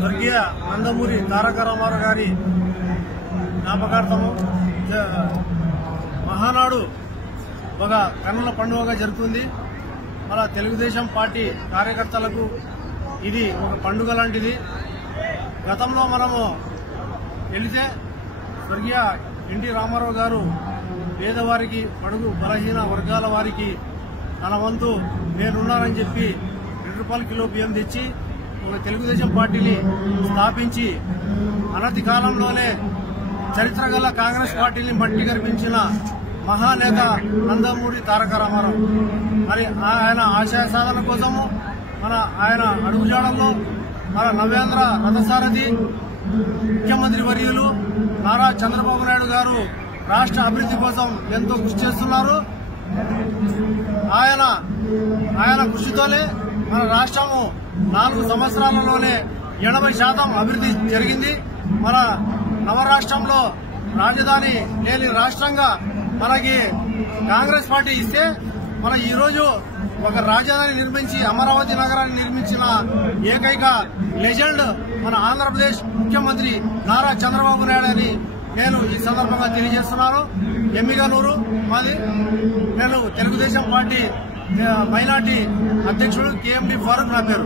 స్వర్గీయ నందమూరి తారక రామారావు గారి జ్ఞాపకార్థము మహానాడు ఒక కన్నుల పండుగగా జరుగుతుంది. మన తెలుగుదేశం పార్టీ కార్యకర్తలకు ఇది ఒక పండుగ లాంటిది. గతంలో మనము వెళితే స్వర్గీయ ఎన్టీ రామారావు గారు పేదవారికి, బడుగు బలహీన వర్గాల వారికి తన వంతు నేనున్నానని చెప్పి 2 రూపాయల కిలో బియ్యం తెచ్చి ఒక తెలుగుదేశం పార్టీని స్థాపించి అనతి కాలంలోనే చరిత్ర గల కాంగ్రెస్ పార్టీని మట్టి గర్పించిన మహానేత నందమూరి తారక రామారావు. మరి ఆయన ఆశయ సాధన కోసము ఆయన అడుగుజాడల్లో మన నవేంద్ర రథసారథి ముఖ్యమంత్రి వర్యులు నారా చంద్రబాబు నాయుడు గారు రాష్ట్ర అభివృద్ధి కోసం ఎంతో కృషి చేస్తున్నారు. ఆయన కృషితోనే మన రాష్ట్రము 4 సంవత్సరాలలోనే 80% అభివృద్ధి జరిగింది. మన నవరాష్ట్రంలో రాజధాని లేని రాష్ట్రంగా మనకి కాంగ్రెస్ పార్టీ ఇస్తే మన ఈ రోజు ఒక రాజధాని నిర్మించి అమరావతి నగరాన్ని నిర్మించిన ఏకైక లెజెండ్ మన ఆంధ్రప్రదేశ్ ముఖ్యమంత్రి నారా చంద్రబాబు నాయుడు అని నేను ఈ సందర్భంగా తెలియజేస్తున్నాను. ఎమ్మిగనూరు మాది. నేను తెలుగుదేశం పార్టీ మైనార్టీ అధ్యక్షుడు KMD ఫారూక్ నా పేరు.